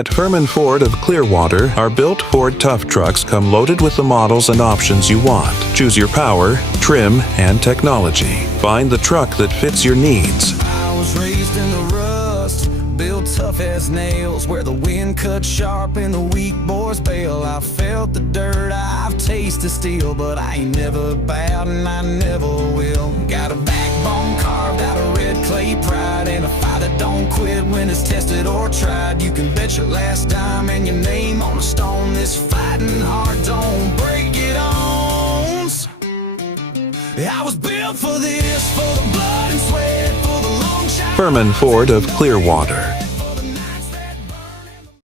At Ferman Ford of Clearwater, our built Ford Tough trucks come loaded with the models and options you want. Choose your power, trim, and technology. Find the truck that fits your needs. I was raised in the rust, built tough as nails, where the wind cuts sharp and the weak boys bail. I felt the dirt, I've tasted steel, but I ain't never bowed and I never will. Got a backbone carved out of red clay pride, and a fight that don't quit when it's tested or tried. You can bet your last dime and your name on a stone. This fighting heart don't break, it owns. I was built for this, for the blood and sweat, for the long shot. Ferman Ford of Clearwater.